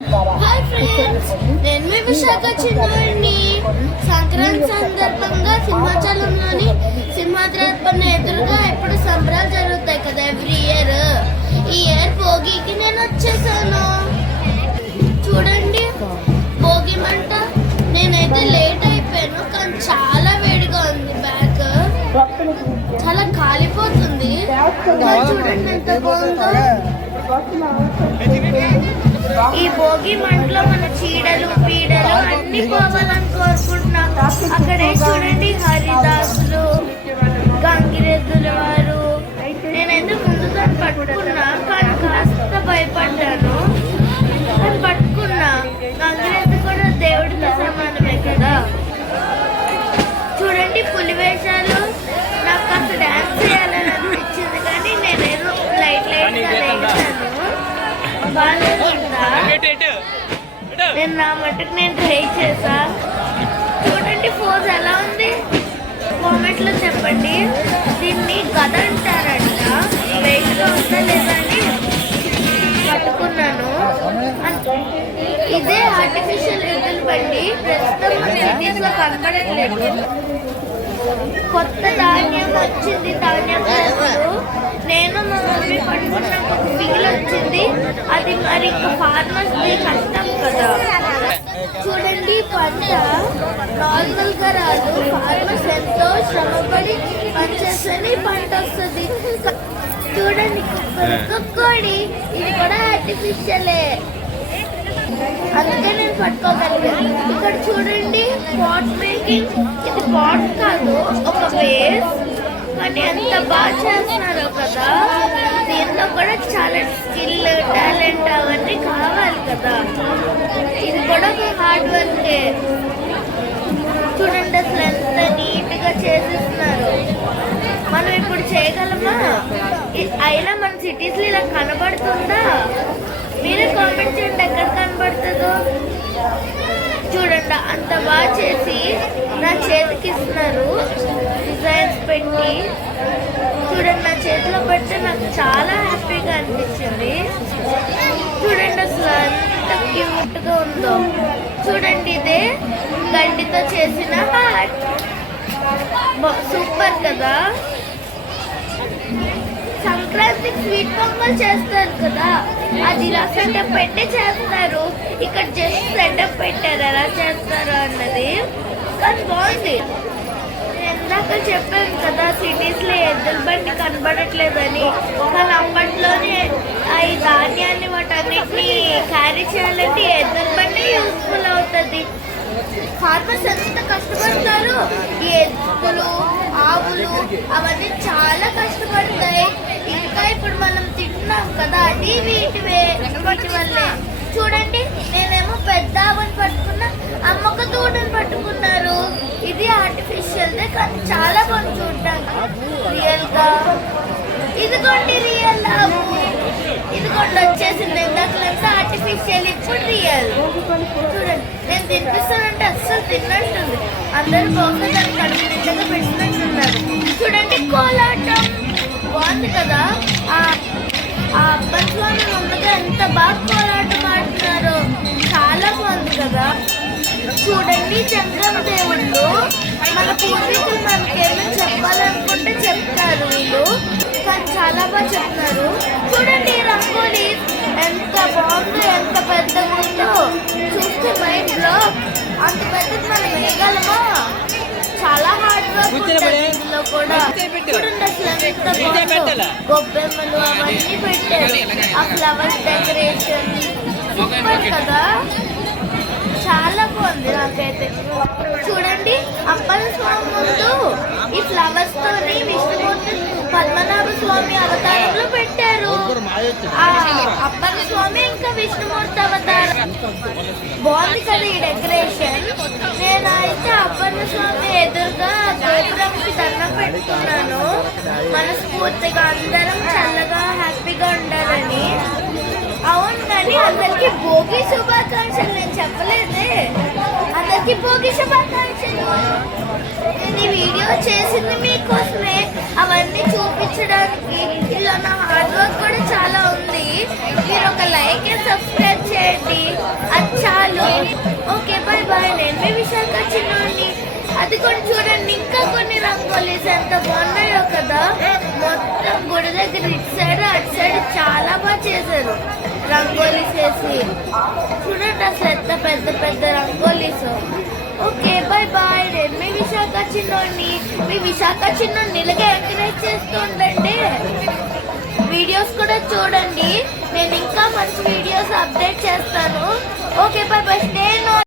Hi friends, నేను మీ విశాఖ చిన్నవాడిని. సంక్రాంతి సందర్భంగా సింహాచలంలోని సింహాద్రి ఎదురుగా ఎప్పుడు సంబరాలు జరుగుతాయి కదా ఎవ్రీ ఇయర్. ఈ ఇయర్ భోగికి నేను వచ్చేసాను. చూడండి భోగి మంట. నేనైతే లేట్ అయిపోయాను కానీ చాలా వేడిగా ఉంది. బ్యాక్ చాలా కాలిపోతుంది. చూడండి ఎంత బాగుందో. ఈ భోగి మంటలో మన చీడలు పీడలు అన్ని పోవాలని కోరుకుంటున్నా. అక్కడే చూడండి హరిదాసులు, గంగిరెద్దుల వారు. నేనైతే ముందు దాన్ని పట్టుకున్నా కానీ కాస్త భయపడ్డాను. అది పట్టుకున్నా. గంగిరెద్దు కూడా దేవుడితో సమానమే కదా. చూడండి పులి వేషాలు. నాకు కాస్త డాన్స్ చేయాలని అనిపించింది కానీ నేనేదో లైట్ లైట్గా లేచాను. నేను నా మటుకు నేను ట్రై చేసా. చూడండి ఫోజ్ ఎలా ఉంది, కామెంట్ లో చెప్పండి. దీన్ని గద అంటారంట. వెయిట్ గా ఉందా లేదా అని పట్టుకున్నాను. ఇదే ఆర్టిఫిషియల్ ఎద్దుల బండి. ప్రస్తుతం మన సిటీస్ లో కనబడట్లేదు. కొత్త ధాన్యం వచ్చింది. ధాన్యం నేను మా మమ్మీ పట్టుకున్నాక మిగిలి వచ్చింది. అది మరి ఇంకా ఫార్మర్స్ కష్టం కదా. చూడండి పంట నార్మల్ గా రాదు. ఫార్మర్స్ ఎంతో శ్రమపడి పనిచేస్తేనే పంట వస్తుంది. చూడండి కోడి, ఇది కూడా ఆర్టిఫిషియలే, అందుకే నేను పట్టుకోగలిగాను. ఇక్కడ చూడండి పాట్ మేకింగ్. ఇది పాట్ కాదు, ఒక వేస్. కానీ ఎంత బాగా చేస్తున్నారు కదా. దీంట్లో కూడా చాలా స్కిల్, టాలెంట్ అవన్నీ కావాలి కదా. ఇది కూడా ఒక హార్డ్ వర్కే. చూడండి అసలు ఎంత నీట్ గా చేసేస్తున్నారు. మనం ఇప్పుడు చేయగలమా? అయినా మన సిటీస్ లో ఇలా కనబడుతుందా? మీరే కామెంట్ చేయండి ఎక్కడ కనబడుతుందో. చూడండి అంత బాగా చేసి నా చేతికి ఇస్తున్నారు డిజైన్స్ పెట్టి. చూడండి నా చేతిలో పెడితే నాకు చాలా హ్యాపీగా అనిపించింది. చూడండి అసలు ఎంత క్యూట్ గా ఉందో. చూడండి ఇదే గడ్డితో చేసిన హార్ట్. సూపర్ కదా. సంక్రాంతికి స్వీట్ పొంగల్ చేస్తారు కదా, అది ఇలా సెటప్ పెట్టి చేస్తారు. ఇక్కడ జస్ట్ సెటప్ పెట్టారు ఎలా చేస్తారు అన్నది. కానీ బాగుంది. ఇందాక చెప్పాను కదా సిటీస్ లో ఎద్దుల బండి కనబడట్లేదని. కానీ అప్పట్లోనే ఈ ధాన్యాన్ని వాటన్నిటిని క్యారీ చేయాలంటే ఎద్దుల బండి యూస్ఫుల్ అవుతుంది. ఫార్మర్స్ ఎంత కష్టపడతారు. ఈ ఎద్దులు, ఆవులు అవన్నీ చాలా కష్టపడతాయి. ఇంకా ఇప్పుడు మనం తింటున్నాం కదా, అది వీటి వల్లే. చూడండి నేనేమో పెద్ద ఆవుని పట్టుకున్నా, అమ్మక దూడని పట్టుకున్నారు. ఇది ఆర్టిఫిషియల్దే కానీ చాలా బాగుంది చూడడానికి రియల్ గా. ఇదిగోండి రియల్ ఆవు. ఇదిగోండి వచ్చేసింది. ఇందాకలంతా ఆర్టిఫిషియల్, ఇప్పుడు రియల్. చూడండి నేను తినిపిస్తానంటే అస్సలు తిన్నట్టుంది. అందరూ బాగుంది దాన్ని కడుపు నిండుగా పెట్టినట్టున్నారు. చూడండి కోలాటం బాగుంది కదా. ఆ అబ్బస్వామి ముందుగా ఎంత బాగా కోలాటం ఆడుతున్నారు. చాలా బాగుంది కదా. చూడండి చంద్రమ దేవుళ్ళు. మన పూర్వీకులు మనకేమో చెప్పాలనుకుంటే చెప్తారు వీళ్ళు, కానీ చాలా బాగా చెప్తారు. చూడండి రంగోలి ఎంత బాగుందో, ఎంత పెద్దగా ఉందో. చూస్తే మైండ్ బ్లాక్. అంత పెద్దది మనం వేయగలమా? చాలా హార్డ్ వర్క్ ఉంటుంది ఇందులో కూడా. చూడండి అసలు ఎంత బాగుందో. గొబ్బెమ్మలు అవన్నీ పెట్టారు. ఆ ఫ్లవర్స్ డెకరేషన్ సూపర్ కదా. చాలా బాగుంది నాకైతే. చూడండి అప్పన్న స్వామి ముందు ఈ ఫ్లవర్స్ తోని విష్ణుమూర్తి పద్మనాభ స్వామి అవతారంలో పెట్టారు. అప్పన్న స్వామి ఇంకా విష్ణుమూర్తి అవతారం. బాగుంది కదా ఈ డెకరేషన్. నేనైతే అప్పన్న స్వామి ఎదురుగా గోపురంకి దండం పెట్టుకున్నాను. మనస్ఫూర్తిగా అందరం చల్లగా హ్యాపీగా ఉండాలని. అవును కానీ అందరికి భోగి శుభాకాంక్షలు నేను చెప్పలేదే. అందరికి భోగి శుభాకాంక్షలు. నేను ఈ వీడియో చేసింది మీకోసమే, అవన్నీ చూపించడానికి. ఇలా నా హార్డ్ వర్క్ కూడా చాలా ఉంది. మీరు ఒక లైక్ అండ్ సబ్స్క్రైబ్ చేయండి. Okay bye bye. నేను మీ విశాఖ చిన్నోడిని. అది కూడా చూడండి, ఇంకా కొన్ని రంగోలీస్ ఎంత బాగున్నాయో కదా. మొత్తం గుడి దగ్గర ఇటు సైడ్ అటు సైడ్ చాలా బాగా చేశారు రంగోలీస్ వేసి. చూడండి అసలు ఎంత పెద్ద పెద్ద రంగోలీస్. Okay bye bye. నేను మీ విశాఖ చిన్నోడిని. మీ విశాఖ చిన్నోడిని ఇలాగే ఎంకరేజ్ చేస్తూ ఉండండి. వీడియోస్ కూడా చూడండి, నేను ఇంకా మంచి వీడియోస్ అప్డేట్ చేస్తాను. Okay bye bye.